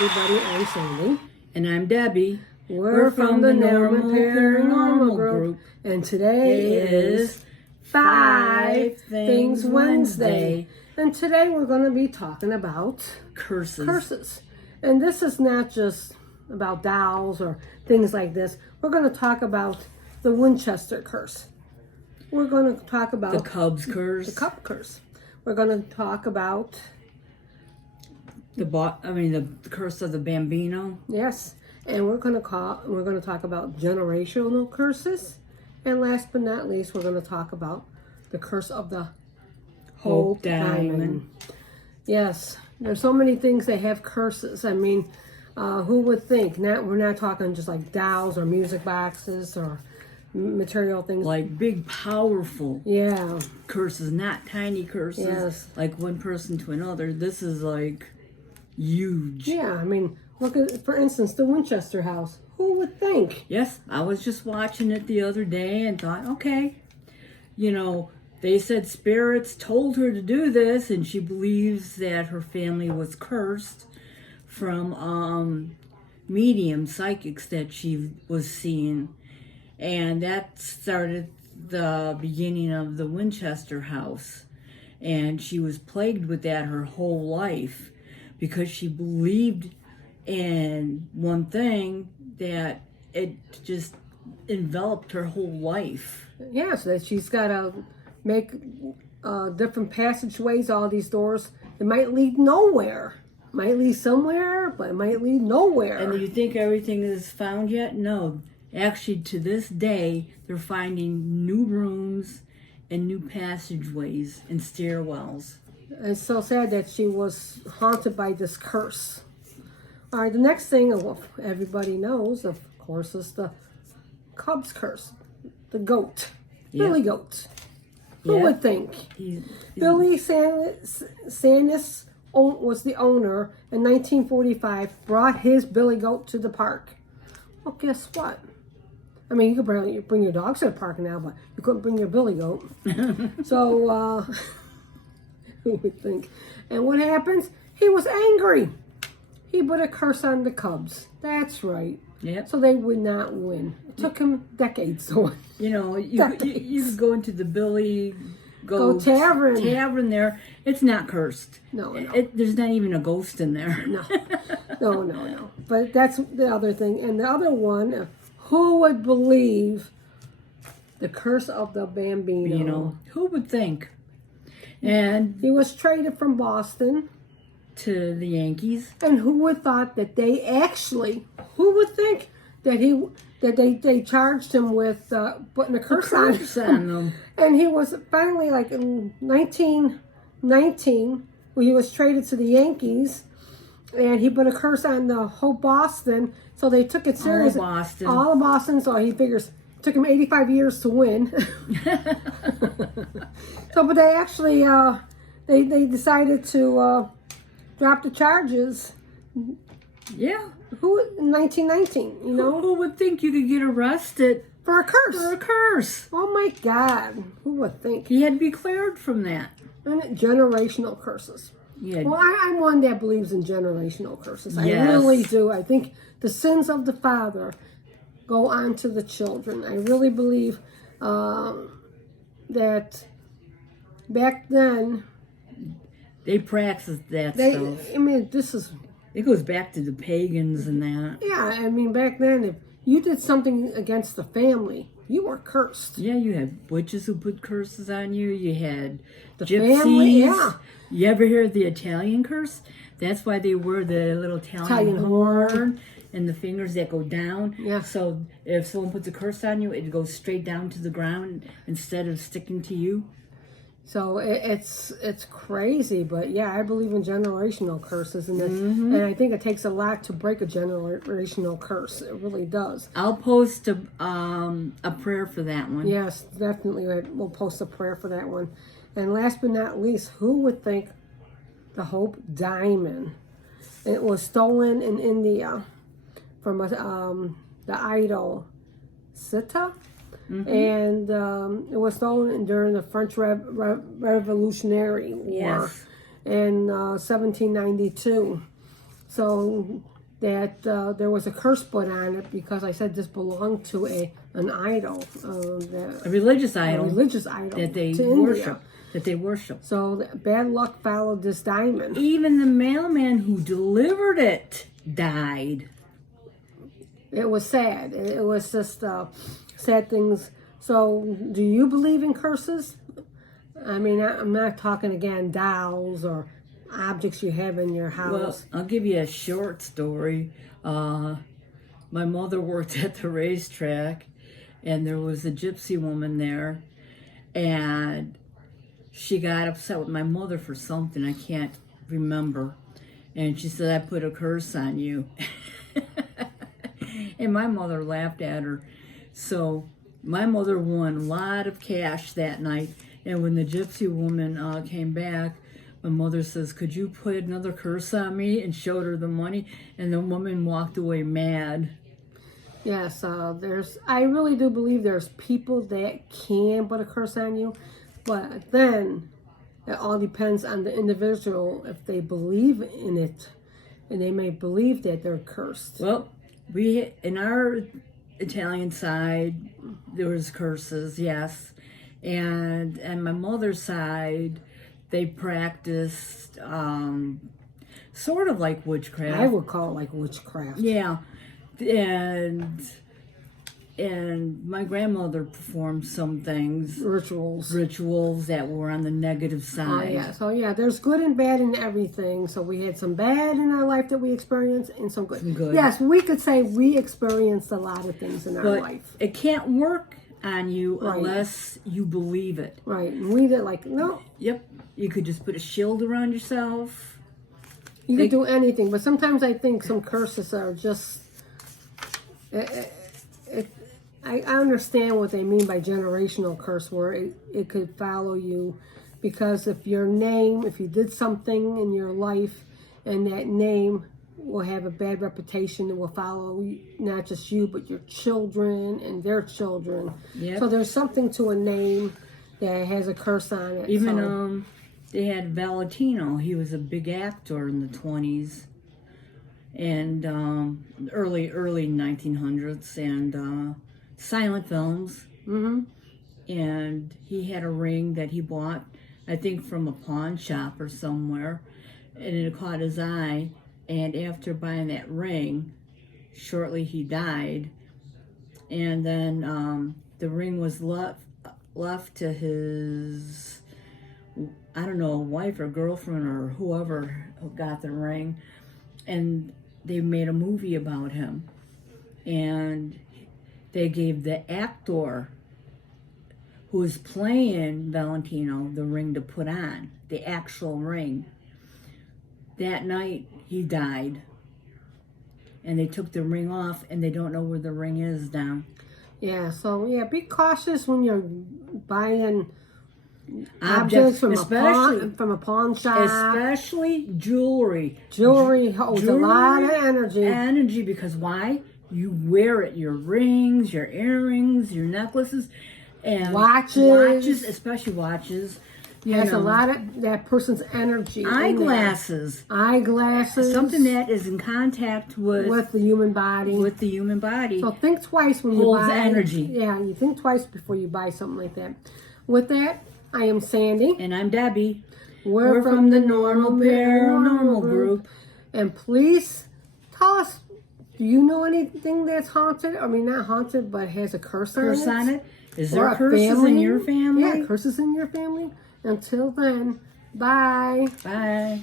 everybody. I'm Sandy. And I'm Debbie. We're from the Normal Paranormal Group. And today is 5 Things Wednesday. And today we're going to be talking about curses. And this is not just about dolls or things like this. We're going to talk about the Winchester curse. We're going to talk about the Cubs curse. The Cub curse. We're going to talk about the curse of the Bambino. Yes, and we're going to talk about generational curses, and last but not least, we're going to talk about the curse of the Hope Diamond. Yes, there's so many things that have curses. I mean, who would think? We're not talking just like dolls or music boxes or material things, like big, powerful curses, not tiny curses. Yes, like one person to another. This is like huge. Yeah, I mean, look at, for instance, the Winchester house. Who would think? Yes, I was just watching it the other day and thought, okay, they said spirits told her to do this, and she believes that her family was cursed from medium psychics that she was seeing. And that started the beginning of the Winchester house. And she was plagued with that her whole life because she believed in one thing that it just enveloped her whole life. Yeah, so that she's got to make different passageways, all these doors. It might lead nowhere. Might lead somewhere, but it might lead nowhere. And do you think everything is found yet? No. Actually, to this day, they're finding new rooms and new passageways and stairwells. It's so sad that she was haunted by this curse. All right, the next thing everybody knows, of course, is the Cubs curse. The goat. Yep. Billy Goat. Who would think? Billy Sandus was the owner in 1945, brought his Billy Goat to the park. Well, guess what? I mean, you could bring your dogs to the park now, but you couldn't bring your Billy Goat. So, who would think? And what happens? He was angry. He put a curse on the Cubs. That's right. Yep. So they would not win. It took him decades to win. You could go into the Billy Goat Tavern there. It's not cursed. No. There's not even a ghost in there. No. But that's the other thing. And the other one, who would believe the curse of the Bambino? Who would think? And he was traded from Boston to the Yankees. And who would thought that who would think that they charged him with putting a curse on him? And he was finally, like in 1919, when he was traded to the Yankees, and he put a curse on the whole Boston, so they took it serious. All of Boston, so he figures it took him 85 years to win. But they actually, they decided to drop the charges. Yeah. In 1919, Who would think you could get arrested for a curse? Oh my God. Who would think? He had to be cleared from that. And generational curses. Yeah. Well, I'm one that believes in generational curses. Yes. I really do. I think the sins of the father go on to the children. I really believe that back then they practiced that stuff. I mean, it goes back to the pagans and that. Yeah, I mean, back then, if you did something against the family, you were cursed. Yeah, you had witches who put curses on you. You had the gypsies. Family, yeah. You ever hear the Italian curse? That's why they wear the little Italian horn and the fingers that go down. Yeah. So if someone puts a curse on you, it goes straight down to the ground instead of sticking to you. So it's crazy, but yeah, I believe in generational curses, and I think it takes a lot to break a generational curse. It really does. I'll post a prayer for that one. Yes, definitely. We'll post a prayer for that one. And last but not least, who would think the Hope Diamond? It was stolen in India from the idol Sita. And it was stolen during the French Revolutionary War in 1792. So that there was a curse put on it because I said this belonged to an idol, A religious idol. a religious idol that they to worship. India. That they worship. So bad luck followed this diamond. Even the mailman who delivered it died. It was sad. It was just sad things. So, do you believe in curses? I mean, I'm not talking again dolls or objects you have in your house. Well, I'll give you a short story. My mother worked at the racetrack, and there was a gypsy woman there, and she got upset with my mother for something. I can't remember. And she said, I put a curse on you. And my mother laughed at her. So my mother won a lot of cash that night. And when the gypsy woman came back, my mother says, could you put another curse on me? And showed her the money. And the woman walked away mad. Yes, I really do believe there's people that can put a curse on you. But then it all depends on the individual if they believe in it. And they may believe that they're cursed. Well, we in our Italian side, there was curses, yes. And my mother's side, they practiced sort of like witchcraft. I would call it like witchcraft. Yeah. And my grandmother performed some things. Rituals that were on the negative side. Yeah. So, yeah, there's good and bad in everything. So, we had some bad in our life that we experienced and some good. Yes, we could say we experienced a lot of things in our life. It can't work on you unless you believe it. Right. And we did like, no. Yep. You could just put a shield around yourself. You could do anything. But sometimes I think some curses are just... I understand what they mean by generational curse, where it could follow you, because if you did something in your life, and that name will have a bad reputation, it will follow not just you, but your children and their children. Yep. So there's something to a name that has a curse on it. Even they had Valentino. He was a big actor in the 1920s and early 1900s, and silent films. Mm-hmm. And he had a ring that he bought, I think from a pawn shop or somewhere, and it caught his eye. And after buying that ring, shortly he died. And then the ring was left to his, I don't know, wife or girlfriend or whoever got the ring. And they made a movie about him. And they gave the actor who was playing Valentino the ring to put on, the actual ring. That night, he died. And they took the ring off, and they don't know where the ring is now. Yeah, so, be cautious when you're buying objects from a pawn shop. Especially jewelry. Jewelry holds a lot of energy. Energy, because why? You wear it, your rings, your earrings, your necklaces, and watches, especially watches. Has a lot of that person's energy. Eyeglasses. Something that is in contact with the human body. So think twice when you buy energy. Yeah, you think twice before you buy something like that. With that, I am Sandy. And I'm Debbie. We're from the Normal Paranormal Group. And please tell us, do you know anything that's haunted? I mean, not haunted, but has a curse on it? Is there curses in your family? Yeah, curses in your family. Until then, bye. Bye.